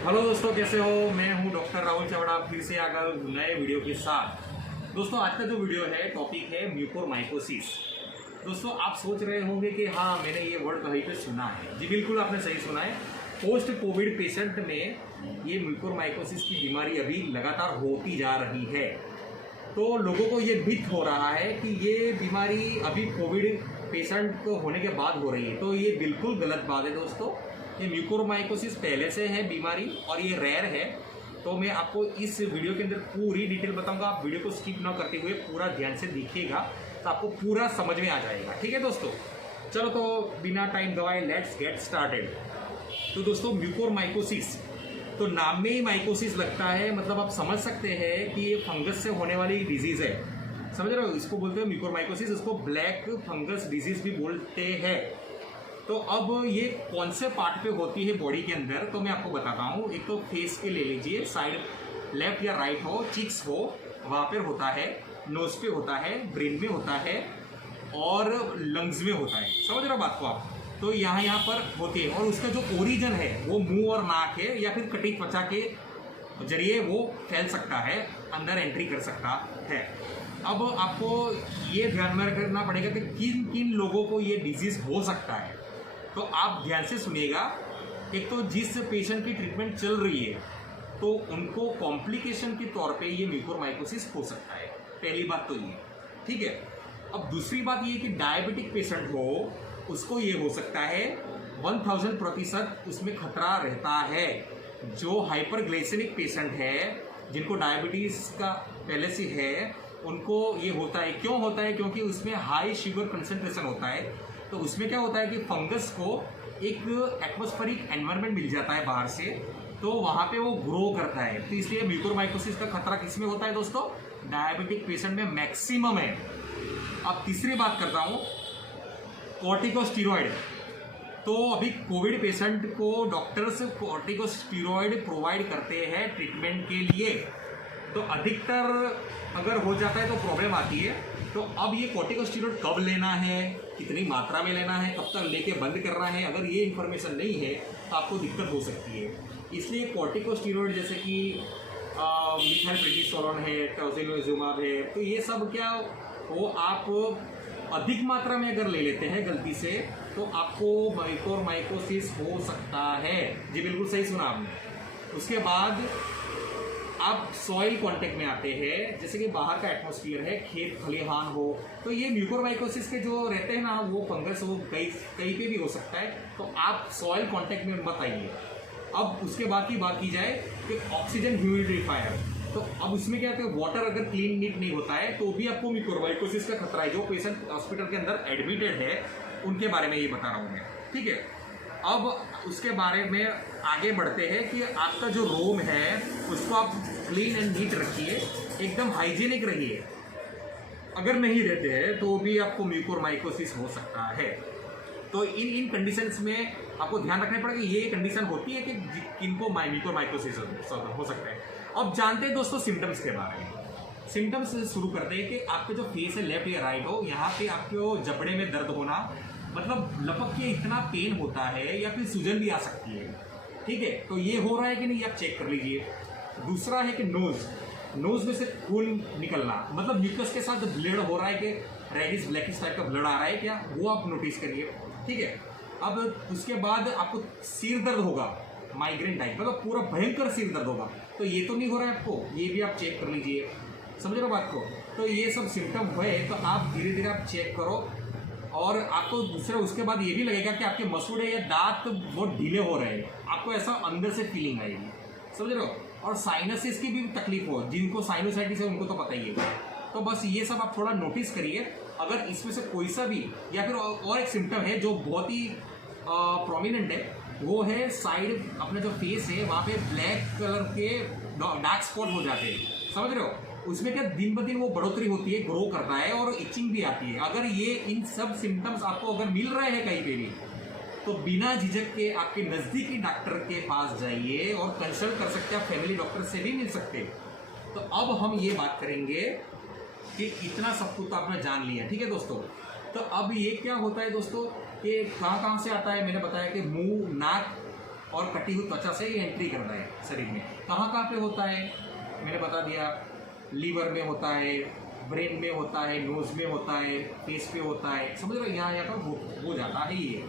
Hello दोस्तों, कैसे हो। मैं हूं डॉक्टर राहुल चवड़ा, फिर से आकर नए वीडियो के साथ। दोस्तों, आज का जो वीडियो है, टॉपिक है म्यूकोरमाइकोसिस। दोस्तों, आप सोच रहे होंगे कि हाँ, मैंने ये वर्ड कहीं पे सुना है। जी बिल्कुल, आपने सही सुना है। पोस्ट कोविड पेशेंट में ये म्यूकोरमाइकोसिस की बीमारी अभी लगातार होती जा रही है। तो लोगों को ये भ्रम हो रहा है कि ये बीमारी अभी कोविड पेशेंट को होने के बाद हो रही है। तो ये बिल्कुल गलत बात है दोस्तों। ये म्यूकोरमाइकोसिस पहले से है बीमारी और ये रेयर है। तो मैं आपको इस वीडियो के अंदर पूरी डिटेल बताऊंगा। आप वीडियो को स्किप ना करते हुए पूरा ध्यान से देखिएगा तो आपको पूरा समझ में आ जाएगा। ठीक है दोस्तों, चलो तो बिना टाइम गवाए लेट्स गेट स्टार्टेड। तो दोस्तों, म्यूकोरमाइकोसिस, तो नाम में ही माइकोसिस लगता है, मतलब आप समझ सकते हैं कि ये फंगस से होने वाली डिजीज़ है। समझ रहे हो, इसको बोलते हैं म्यूकोरमाइकोसिस। इसको ब्लैक फंगस डिजीज़ भी बोलते हैं। तो अब ये कौन से पार्ट पे होती है बॉडी के अंदर, तो मैं आपको बताता हूँ। एक तो फेस के ले लीजिए, साइड लेफ्ट या राइट हो, चिक्स हो, वहाँ पर होता है, नोज पे होता है, ब्रेन में होता है और लंग्स में होता है। समझ रहे हो बात को आप। तो यहाँ पर होती है और उसका जो ओरिजिन है वो मुंह और नाक है, या फिर कटी त्वचा के जरिए वो फैल सकता है, अंदर एंट्री कर सकता है। अब आपको ये ध्यान में रखना पड़ेगा कि किन किन लोगों को ये डिजीज़ हो सकता है। तो आप ध्यान से सुनिएगा। एक तो जिस पेशेंट की ट्रीटमेंट चल रही है तो उनको कॉम्प्लिकेशन के तौर पे ये म्यूकोरमाइकोसिस हो सकता है। पहली बात तो ये, ठीक है। अब दूसरी बात ये कि डायबिटिक पेशेंट हो उसको ये हो सकता है। 1000% उसमें खतरा रहता है। जो हाइपरग्लाइसेमिक पेशेंट है, जिनको डायबिटीज़ का पहले से है, उनको ये होता है। क्यों होता है? क्योंकि उसमें हाई शुगर कंसंट्रेशन होता है। तो उसमें क्या होता है कि फंगस को एक एटमॉस्फेरिक एनवायरनमेंट मिल जाता है बाहर से, तो वहाँ पे वो ग्रो करता है। तो इसलिए म्यूकोरमाइकोसिस का खतरा किस में होता है दोस्तों? डायबिटिक पेशेंट में मैक्सिमम है। अब तीसरी बात करता हूँ, कॉर्टिकोस्टेरॉइड। तो अभी कोविड पेशेंट को डॉक्टर्स कॉर्टिकोस्टेरॉइड प्रोवाइड करते हैं ट्रीटमेंट के लिए। तो अधिकतर अगर हो जाता है तो प्रॉब्लम आती है। तो अब ये कॉर्टिकोस्टेरॉइड कब लेना है, कितनी मात्रा में लेना है, कब तक लेके बंद करना है, अगर ये इन्फॉर्मेशन नहीं है तो आपको दिक्कत हो सकती है। इसलिए कॉर्टिकोस्टेरॉइड जैसे कि मिथाइलप्रेडिसोलोन है, टोसिलिजुमाब है, तो ये सब क्या वो आप अधिक मात्रा में अगर ले लेते हैं गलती से तो आपको म्यूकोरमाइकोसिस हो सकता है। जी बिल्कुल सही सुना आपने। उसके बाद आप सॉइल कांटेक्ट में आते हैं, जैसे कि बाहर का एटमॉस्फेयर है, खेत खलिहान हो, तो ये म्यूकोरमाइकोसिस के जो रहते हैं ना, वो फंगस वो कहीं पे भी हो सकता है। तो आप सॉइल कांटेक्ट में मत आइए। अब उसके बाद की बात की जाए कि ऑक्सीजन ह्यूमिडिफायर, तो अब उसमें क्या कहते हैं, वाटर अगर क्लीन नीट नहीं होता है तो भी आपको म्यूकोरमाइकोसिस का खतरा है। जो पेशेंट हॉस्पिटल के अंदर एडमिटेड है उनके बारे में ये बता रहा हूँ मैं, ठीक है। अब उसके बारे में आगे बढ़ते हैं कि आपका जो रूम है उसको आप क्लीन एंड नीट रखिए, एकदम हाइजीनिक रहिए। अगर नहीं रहते हैं तो भी आपको म्यूकोरमाइकोसिस हो सकता है। तो इन कंडीशंस में आपको ध्यान रखना पड़ेगा। ये कंडीशन होती है कि किनको म्यूकोरमाइकोसिस हो सकता है। अब जानते हैं दोस्तों सिम्टम्स के बारे में। सिम्टम्स शुरू करते हैं कि आपके जो फेस है, लेफ्ट या राइट हो, यहाँ पे आपको जबड़े में दर्द होना, मतलब लपक के इतना पेन होता है, या फिर सूजन भी आ सकती है, ठीक है। तो ये हो रहा है कि नहीं, आप चेक कर लीजिए। दूसरा है कि नोज में से खून निकलना, मतलब म्यूकस के साथ ब्लड हो रहा है कि रेडिश ब्लैकिश टाइप का ब्लड आ रहा है क्या, वो आप नोटिस करिए, ठीक है। अब उसके बाद आपको सिर दर्द होगा, माइग्रेन टाइप, मतलब पूरा भयंकर सिर दर्द होगा। तो ये तो नहीं हो रहा है आपको, ये भी आप चेक कर लीजिए। समझ रहे हो बात को। तो ये सब सिम्टम हुए तो आप धीरे धीरे आप चेक करो। और आपको दूसरा उसके बाद ये भी लगेगा कि आपके मसूड़े या दांत बहुत ढीले हो रहे हैं, आपको ऐसा अंदर से फीलिंग आएगी। समझ रहे हो। और साइनसिस की भी तकलीफ हो, जिनको साइनोसाइटिस है उनको तो पता ही है। तो बस ये सब आप थोड़ा नोटिस करिए। अगर इसमें से कोई सा भी, या फिर और एक सिम्टम है जो बहुत ही प्रोमिनेंट है, वो है साइड अपना जो फेस है वहाँ पे ब्लैक कलर के डार्क स्पॉट हो जाते हैं। समझ रहे हो। उसमें क्या दिन ब दिन वो बढ़ोतरी होती है, ग्रो करता है और इचिंग भी आती है। अगर ये इन सब सिम्टम्स आपको अगर मिल रहे हैं कहीं पे भी, तो बिना झिझक के आपके नज़दीकी डॉक्टर के पास जाइए और कंसल्ट कर सकते हैं। आप फैमिली डॉक्टर से भी मिल सकते हैं। तो अब हम ये बात करेंगे कि इतना सब कुछ तो आपने जान लिया, ठीक है दोस्तों। तो अब ये क्या होता है दोस्तों कि कहाँ से आता है। मैंने बताया कि मुंह, नाक और कटी हुई त्वचा से ये एंट्री करता है शरीर में। कहाँ पे होता है मैंने बता दिया, लीवर में होता है, ब्रेन में होता है, नोज में होता है, फेस पे होता है, समझ रहे हो, यहाँ पर हो जाता है ये।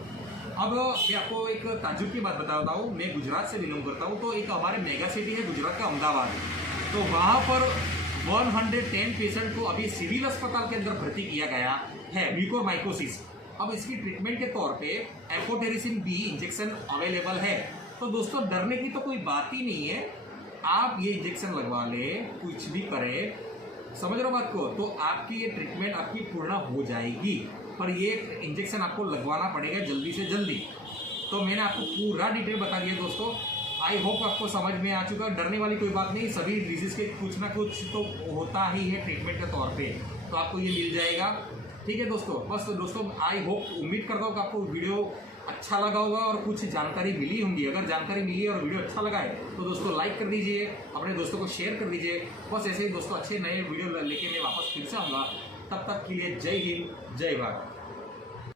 अब मैं आपको एक ताजुब की बात बताता हूँ, मैं गुजरात से बिलोंग करता हूँ, तो एक हमारे मेगा सिटी है गुजरात का अहमदाबाद, तो वहाँ पर 110 पेशेंट को अभी सिविल अस्पताल के अंदर भर्ती किया गया है म्यूकोरमाइकोसिस। अब इसकी ट्रीटमेंट के तौर पे एम्फोटेरिसिन बी इंजेक्शन अवेलेबल है। तो दोस्तों डरने की तो कोई बात ही नहीं है, आप ये इंजेक्शन लगवा ले, कुछ भी करे, समझ रहे हो बात को, तो आपकी ये ट्रीटमेंट आपकी पूर्ण हो जाएगी, पर ये इंजेक्शन आपको लगवाना पड़ेगा जल्दी से जल्दी। तो मैंने आपको पूरा डिटेल बता दिया दोस्तों, आई होप आपको समझ में आ चुका। डरने वाली कोई बात नहीं, सभी डिजीज़ के कुछ ना कुछ तो होता ही है ट्रीटमेंट के तौर पे, तो आपको ये मिल जाएगा। ठीक है दोस्तों, बस दोस्तों आई होप, उम्मीद करता हूँ कि आपको वीडियो अच्छा लगा होगा और कुछ जानकारी मिली होंगी। अगर जानकारी मिली और वीडियो अच्छा लगा है तो दोस्तों लाइक कर दीजिए, अपने दोस्तों को शेयर कर दीजिए। बस ऐसे ही दोस्तों अच्छे नए वीडियो लेके मैं वापस फिर से आऊँगा, तब तक के लिए जय हिंद जय भारत।